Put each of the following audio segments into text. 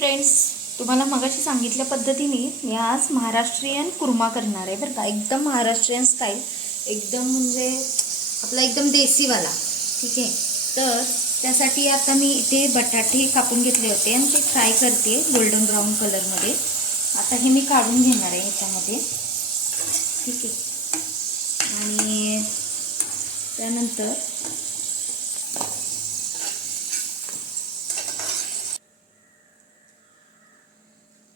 Friends, तुम्हाला मगाशी सांगितल्या पद्धतीने मी आज महाराष्ट्रीयन कुर्मा करणार आहे बरं का. एकदम महाराष्ट्रीयन स्टाईल, एकदम म्हणजे आपला एकदम देसीवाला. ठीक आहे. तर त्यासाठी आता मी इथे बटाटे कापून घेतले होते आणि ते फ्राय करते गोल्डन ब्राऊन कलरमध्ये. आता हे मी काढून घेणार आहे ह्याच्यामध्ये. ठीक आहे. आणि त्यानंतर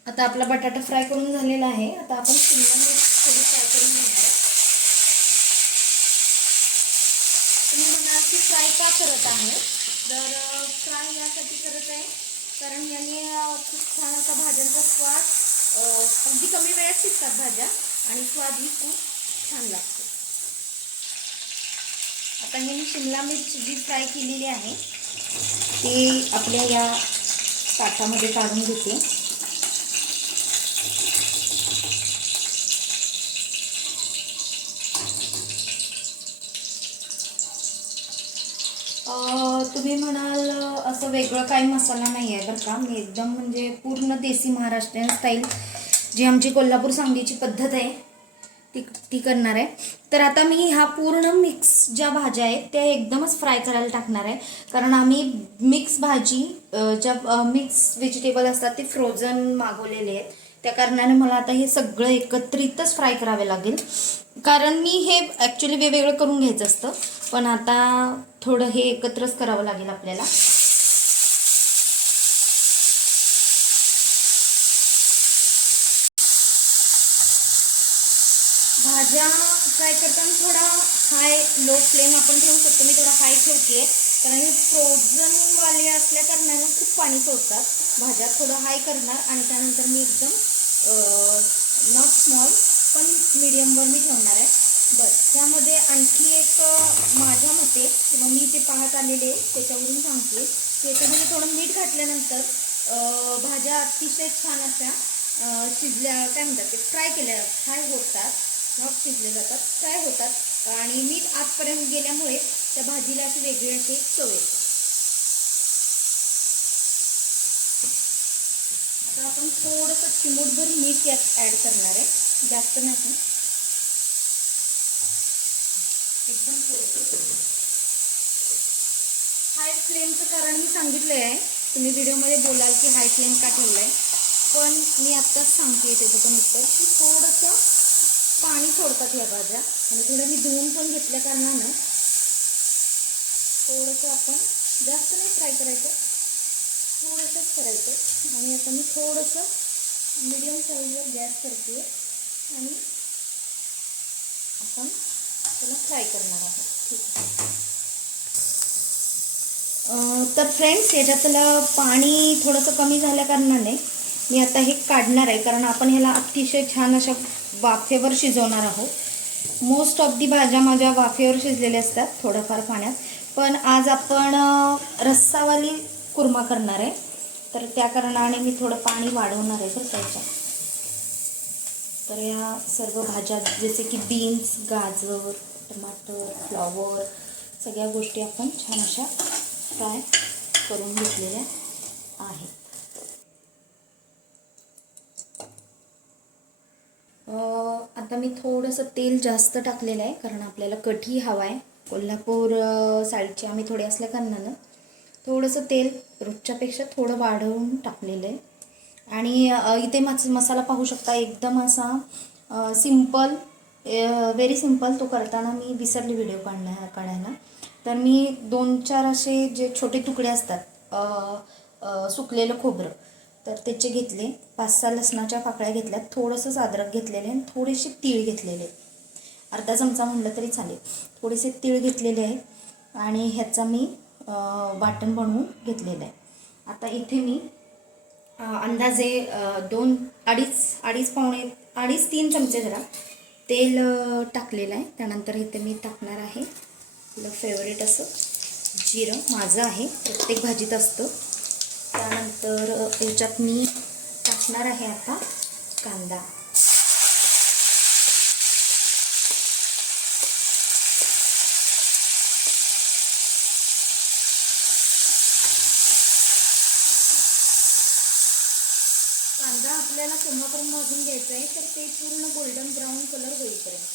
आता आपला बटाटा फ्राय करून झालेला आहे. आता आपण शिमला मिरची थोडी फ्राय करून घेणार आहे. तुम्ही म्हणाल की फ्राय का करत आहे, तर फ्राय यासाठी करत आहे कारण याने खूप छान असा भाज्यांचा स्वाद, अगदी कमी वेळात शिजतात भाज्या आणि स्वादही खूप छान लागतो. आता हे मी शिमला मिरची जी फ्राय केलेली आहे ती आपल्या या ताटामध्ये काढून घेते. तुम्ही म्हणाल असं वेगळं काही मसाला नाही आहे बरं का. मी एकदम म्हणजे पूर्ण देसी महाराष्ट्रीयन स्टाईल जी आमची कोल्हापूर सांगलीची पद्धत आहे ती करणार आहे. तर आता मी ह्या पूर्ण मिक्स ज्या भाज्या आहेत त्या एकदमच फ्राय करायला टाकणार आहे. कारण आम्ही मिक्स भाजी, ज्या मिक्स व्हेजिटेबल असतात ते फ्रोझन मागवलेले आहेत. त्या कारणाने मला आता हे सगळं एकत्रितच फ्राय करावे लागेल. कारण मी हे ॲक्च्युली वेगवेगळं करून घ्यायचं असतं, पण आता थोडं हे एकत्रच करावं लागेल आपल्याला. भाज्या फ्राय करताना थोडा हाय लो फ्लेम आपण ठेवू शकतो. मी थोडा हाय ठेवते कारण हे फ्रोझनवाले असल्या कारणाने खूप पाणी सोडतात भाज्या. थोडं हाय करणार आणि त्यानंतर मी एकदम नॉट स्मॉल पण मीडियमवर मी ठेवणार आहे. बरं, त्यामध्ये आणखी एक माझ्या मते किंवा मी ते पाहत आलेले त्याच्यावरून सांगते की याच्यामध्ये थोडं मीठ घातल्यानंतर भाज्या अतिशय छान अशा शिजल्या, काय म्हणतात ते, फ्राय होतात. नॉट शिजले जातात, फ्राय होतात आणि मीठ आतपर्यंत गेल्यामुळे त्या भाजीला अशी वेगळी अशी चव येते. आता आपण थोडंसं चिमूटभर मीठ यात ॲड करणार आहे, जास्त नाही, एकदम थोडं. हाय फ्लेमचं कारण मी सांगितलं आहे. तुम्ही व्हिडिओमध्ये बोलाल की हाय फ्लेम का ठेवलं आहे, पण मी आत्ताच सांगते त्याचं पण उत्तर की थोडंसं पाणी सोडतात या भाज्या आणि थोडं मी धुवून पण घेतल्या कारणानं थोडंसं आपण जास्त नाही फ्राय करायचं, थोडंसंच करायचं. आणि आता मी थोडंसं मीडियम साईजवर गॅस करते आणि आपण त्याला फ्राय करणार आहोत. ठीक आहे. तर फ्रेंड्स, याच्यातलं पाणी थोडंसं कमी झाल्या कारणाने मी आता हे काढणार आहे कारण आपण ह्याला अतिशय छान अशा वाफेवर शिजवणार आहोत. मोस्ट ऑफ दी भाज्या माझ्या वाफेवर शिजलेल्या असतात थोड्याफार पाण्यात, पण आज आपण रस्सावाली कुर्मा करणार आहे. तर त्या कारणाने मी थोडं पाणी वाढवणार आहे बरं त्याच्यात. तर या सर्व भाज्या जसे की बीन्स, गाजर, टमाटर, फ्लॉवर, सगळ्या गोष्टी आपण छान अशा फ्राय करून घेतलेल्या आहेत. आता मी थोडंसं तेल जास्त टाकलेलं आहे कारण आपल्याला कढी हवा आहे. कोल्हापूर साईडचे आम्ही थोडे असल्या कारणानं थोडंसं तेल रोजच्यापेक्षा थोडं वाढवून टाकलेलं आहे. आणि इथे मसाला पाहू शकता, एकदम असा सिंपल, व्हेरी सिंपल. तो करताना मी विसरले व्हिडिओ काढायला. तर मी 2-4 असे जे छोटे तुकडे असतात सुकलेलं खोबरं, तर त्याचे घेतले. 5-6 लसणाच्या पाकळ्या घेतल्यात, थोडंसंच अद्रक घेतलेले आणि थोडेसे तीळ घेतलेले, अर्धा चमचा म्हणलं तरी चालेल. थोडेसे तीळ घेतलेले आहेत आणि ह्याचा मी वाटण बनवून घेतलेलं आहे. आता इथे मी अंदाजे 2-3 चमचे जरा तेल टाकलेलं आहे. त्यानंतर इथे मी टाकणार आहे आपलं फेवरेट असं जिरं, माझं आहे, प्रत्येक भाजीत असतं. त्यानंतर याच्यात मी टाकणार आहे आता कांदा. कांदा आपल्याला केव्हा करून भाजून घ्यायचा आहे, तर ते पूर्ण गोल्डन ब्राऊन कलर होईपर्यंत.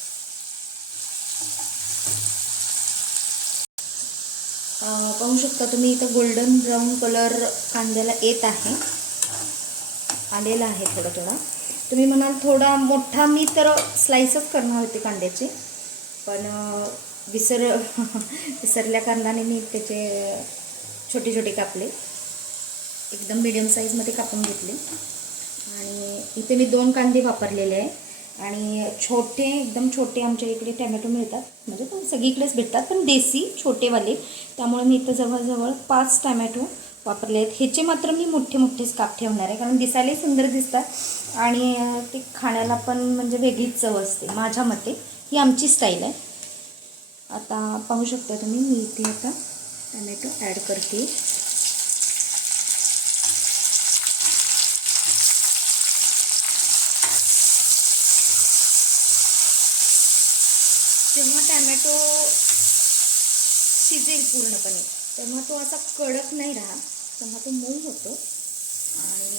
पाहू शकता तुम्ही इथं गोल्डन ब्राऊन कलर कांद्याला येत आहे, आलेला आहे थोडा थोडा. तुम्ही म्हणाल थोडा मोठा, मी तर स्लाइसच करणार होते कांद्याचे, पण विसरल्या कारणाने मी त्याचे छोटे छोटे कापले, एकदम मीडियम साईजमध्ये कापून घेतले. आणि इथे मी 2 कांदे वापरलेले आहे. आणि छोटे, एकदम छोटे आमच्या इकडे टॅमॅटो मिळतात, म्हणजे पण सगळीकडेच भेटतात, पण देसी छोटेवाले. त्यामुळे मी इथं जवळजवळ 5 टॅमॅटो वापरले आहेत. ह्याचे मात्र मी मोठे मोठेच काप ठेवणार आहे, कारण दिसायलाही सुंदर दिसतात आणि ते खाण्याला पण म्हणजे वेगळीच चव असते माझ्या मते. ही आमची स्टाईल आहे. आता पाहू शकता तुम्ही, मी इथे आता टॅमॅटो ॲड करते. जेव्हा टॅमॅटो शिजेल पूर्णपणे, तेव्हा तो असा कडक नाही राहत, तेव्हा तो मऊ होतो. आणि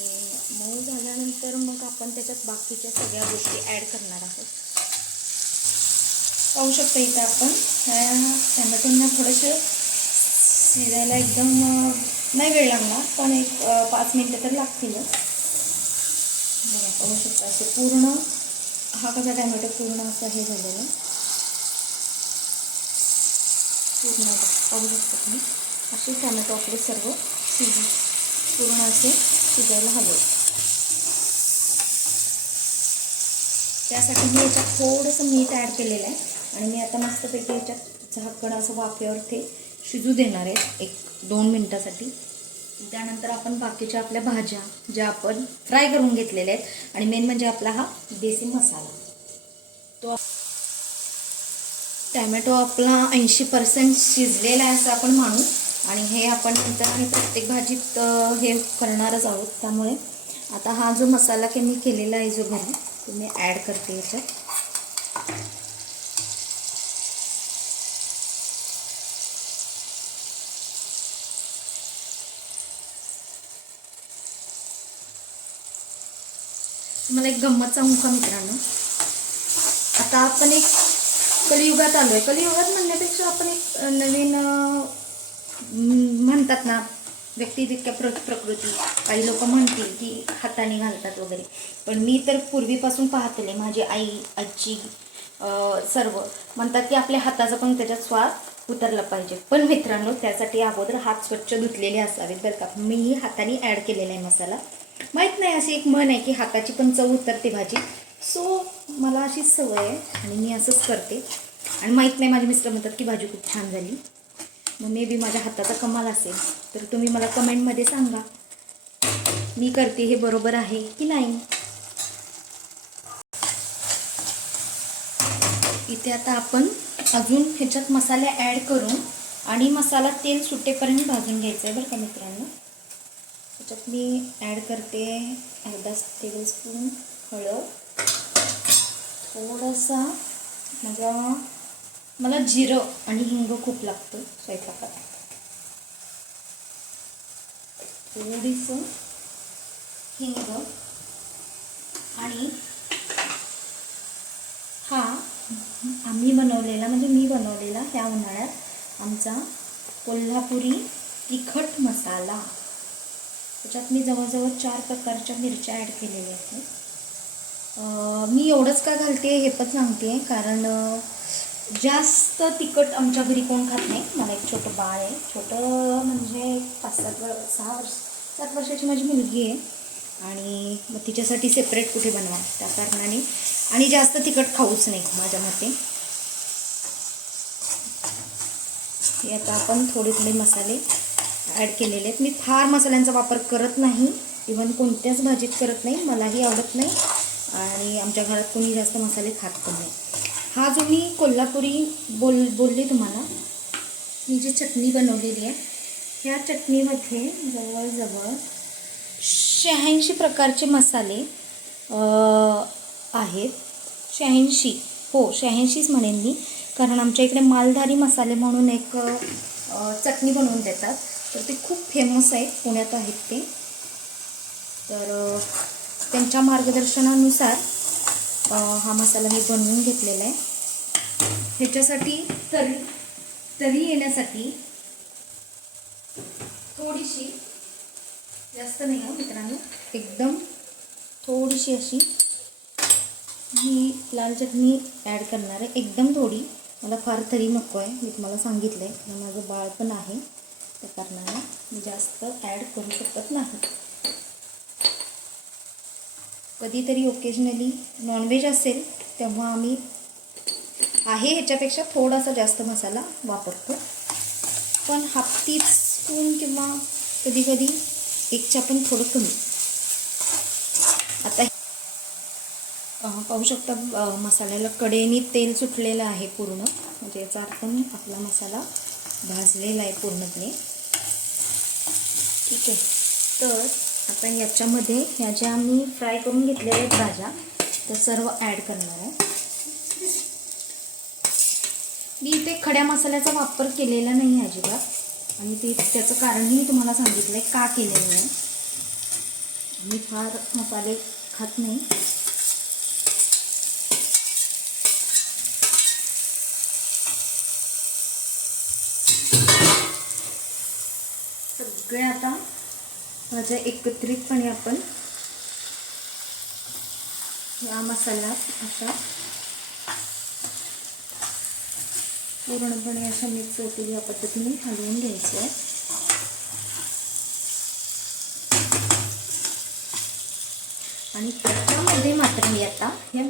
मऊ झाल्यानंतर मग आपण त्याच्यात बाकीच्या सगळ्या गोष्टी ॲड करणार आहोत. पाहू शकता इथं आपण ह्या टॅमॅटोंना थोडेसे शिजायला एकदम नाही वेळ लागणार, पण एक 5 मिनटं तर लागतीलच. बघा, पाहू शकता असे पूर्ण हा कसा टॅमॅटो पूर्ण असं हे झालेलं पूर्ण. पाहू शकता तुम्ही असे टॅमॅटो आपले सर्व पूर्ण असे शिजायला हवे. त्यासाठी मी याच्यात थोडंसं मीठ ॲड केलेलं आहे आणि मी आता मस्तपैकी याच्यात झाकण असं वाफेवर ते शिजू देणार आहे 1-2 मिनटासाठी. त्यानंतर आपण बाकीच्या आपल्या भाज्या ज्या आपण फ्राय करून घेतलेल्या आहेत, आणि मेन म्हणजे आपला हा देसी मसाला, तो टॅमॅटो आपला 80% शिजलेला आहे असं आपण मानू. आणि हे आपण नंतर आणि प्रत्येक भाजीत हे करणारच आहोत. त्यामुळे आता हा जो मसाला की मी केलेला आहे जो घरी, तो मी ॲड करते याच्यात. मला एक गंमत सांगू का मित्रांनो, आता आपण एक कलियुगात आलो आहे. कलियुगात म्हणण्यापेक्षा आपण एक नवीन म्हणतात ना, व्यक्ती तितक्या प्रकृती. काही लोक म्हणतील की हाताने घालतात वगैरे, पण मी तर पूर्वीपासून पाहतले, माझी आई, आजी सर्व म्हणतात की आपल्या हाताचा पण त्याच्यात स्वाद उतरला पाहिजे. पण मित्रांनो, त्यासाठी अगोदर हात स्वच्छ धुतलेले असावेत बरं का. मीही हाताने ॲड केलेला आहे मसाला. माहीत नाही, अशी एक म्हण आहे की हाताची पण चव उतरते भाजी. सो मला अशीच सवय आहे आणि मी असंच करते. आणि माहीत नाही, माझे मिस्टर म्हणतात की भाजी खूप छान झाली. मग मे बी माझ्या हाताचा कमाल असेल, तर तुम्ही मला कमेंटमध्ये सांगा मी करते हे बरोबर आहे की नाही. इथे आता आपण अजून ह्याच्यात मसाले ॲड करून आणि मसाला तेल सुटेपर्यंत भाजून घ्यायचं आहे बरं का मित्रांनो. त्याच्यात मी ॲड करते अर्धा टेबलस्पून हळद, थोडासा मला जिरं आणि हिंग खूप लागतं स्वयंपाकात, थोडीसं हिंग. आणि हा आम्ही बनवलेला, म्हणजे मी बनवलेला ह्या उन्हाळ्यात आमचा कोल्हापुरी तिखट मसाला. त्याच्यात मी जवळजवळ 4 प्रकारच्या मिरच्या ॲड केलेल्या आहेत. मी एवढंच का घालते हे पण सांगते, कारण जास्त तिखट आमच्या घरी कोण खात नाही. मला एक छोटं बाळ आहे, छोटं म्हणजे 7 वर्षाची माझी मुलगी आहे, आणि मग तिच्यासाठी सेपरेट कुठे बनवा, त्या कारणाने. आणि जास्त तिखट खाऊच नाही माझ्या मते. हे आता आपण थोडे थोडे मसाले ॲड केलेले आहेत. मी फार मसाल्यांचा वापर करत नाही, इव्हन कोणत्याच भाजीत करत नाही, मलाही आवडत नाही आणि आमच्या घरात कोणी जास्त मसाले खात पण नाही. हा जो मी कोल्हापुरी बोलले तुम्हाला, मी जी चटणी बनवलेली आहे, ह्या चटणीमध्ये जवळजवळ 86 प्रकारचे मसाले आहेत. 86, हो 86च म्हणेन मी, कारण आमच्या इकडे मालधारी मसाले म्हणून एक चटणी बनवून देतात, तर ते खूप फेमस आहेत, पुण्यात आहेत ते. तर त्यांच्या मार्गदर्शनानुसार हा मसाला मी बनवून घेतलेला आहे. ह्याच्यासाठी तरी येण्यासाठी थोडीशी, जास्त नाही आहे मित्रांनो, एकदम थोडीशी अशी ही लाल चटणी ॲड करणार आहे. एकदम थोडी, मला फार तरी नको आहे. मी तुम्हाला सांगितलं आहे, माझं बाळ पण आहे, त्या कारणाने मी जास्त ॲड करू शकत नाही. कधीतरी ओकेजनली नॉनव्हेज असेल तेव्हा आम्ही ह्याच्यापेक्षा थोडासा जास्त मसाला वापरतो, पण हाफ टीस्पून किंवा कधी कधी 1च्या पण थोडं कमी. आता पाहू शकता मसाल्याला कडेने तेल सुटलेलं आहे पूर्ण, म्हणजे याचा अर्थ आपला मसाला भाजलेला आहे पूर्णपणे. ठीक आहे, तर आता याच्यामध्ये ह्या ज्या आम्ही फ्राय करून घेतलेल्या आहेत भाज्या, त्या सर्व ॲड करणार आहे. मी इथे खड्या मसाल्याचा वापर केलेला नाही आहे अजिबात, आणि त्याचं कारणही तुम्हाला सांगितलं आहे का केलेलं आहे. मी फार मसाले खात नाही. सगळे आता भाज्या एकत्रितपणे आपण या मसाल्यात अशा पूर्णपणे अशा मिक्स होतील या पद्धतीने हलवून घ्यायचं आहे. आणि त्याच्यामध्ये मात्र मी आता हे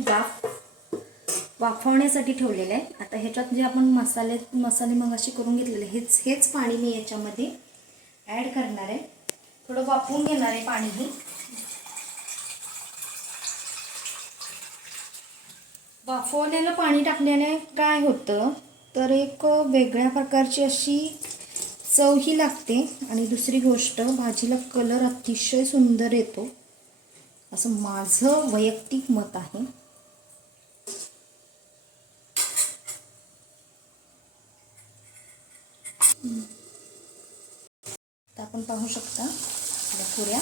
वाफवण्यासाठी ठेवलेलं आहे. आता ह्याच्यात जे आपण मसाले मगाशी करून घेतलेले हेच पाणी मी याच्यामध्ये ॲड करणार आहे. थोडं वाफवून घेणार आहे पाणीही. वाफवलेलं पाणी टाकल्याने काय होतं तर एक वेगळ्या प्रकारची अशी चवही लागते, आणि दुसरी गोष्ट भाजीला कलर अतिशय सुंदर येतो, असं माझं वैयक्तिक मत आहे. तर आपण पाहू शकता आपल्या पुऱ्या.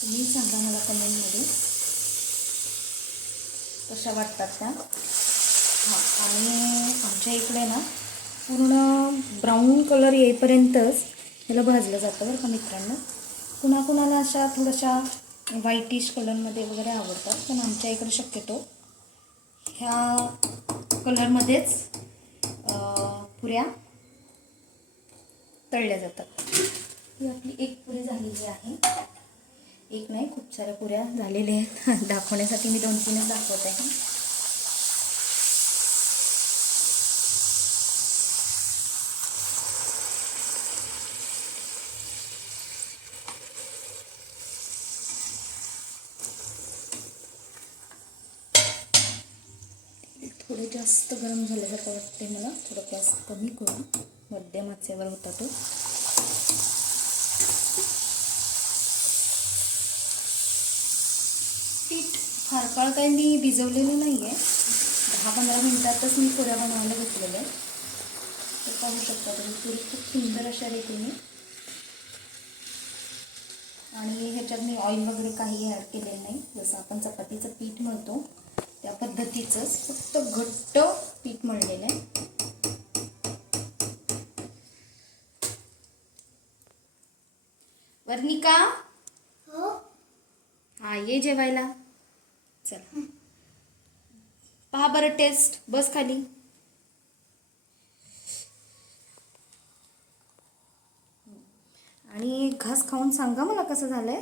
तुम्ही सांगा मला कमेंटमध्ये कशा वाटतात त्या. आणि आमच्या इकडे ना पूर्ण ब्राऊन कलर येईपर्यंतच ह्याला भाजलं जातं बरं का मित्रांनो. कुणाकुणाला अशा थोड्याशा व्हाईटिश कलरमध्ये वगैरे आवडतात, पण आमच्या इकडे शक्यतो ह्या कलरमध्येच पुऱ्या तळल्या जातात. ही आपली एक पुरी झालेली आहे. एक नाही, खूप साऱ्या पुऱ्या झालेल्या आहेत. दाखवण्यासाठी मी 2-3च दाखवत आहे. थोडे जास्त गरम झाल्यासारखं वाटते मला. थोडं गॅस कमी करून मध्यम आचेवर होता तो. पीठ फार काळ काही मी भिजवलेलं नाही आहे. 10-15 मिनिटातच मी पुऱ्या बनवायला घेतलेल्या आहे. तर पाहू शकता तुम्ही, पुरी खूप सुंदर अशा रीतीने. आणि ह्याच्यात मी ऑइल वगैरे काही ॲड केलेलं नाही. जसं आपण चपातीचं पीठ मळतो त्या पद्धतीचंच, फक्त घट्ट पीठ मळलेलं आहे. वर्णिका, हो हा ये जेवायला. चल पहा बरं टेस्ट. बस खाली. आणि घास खाऊन सांगा मला कसं झालंय.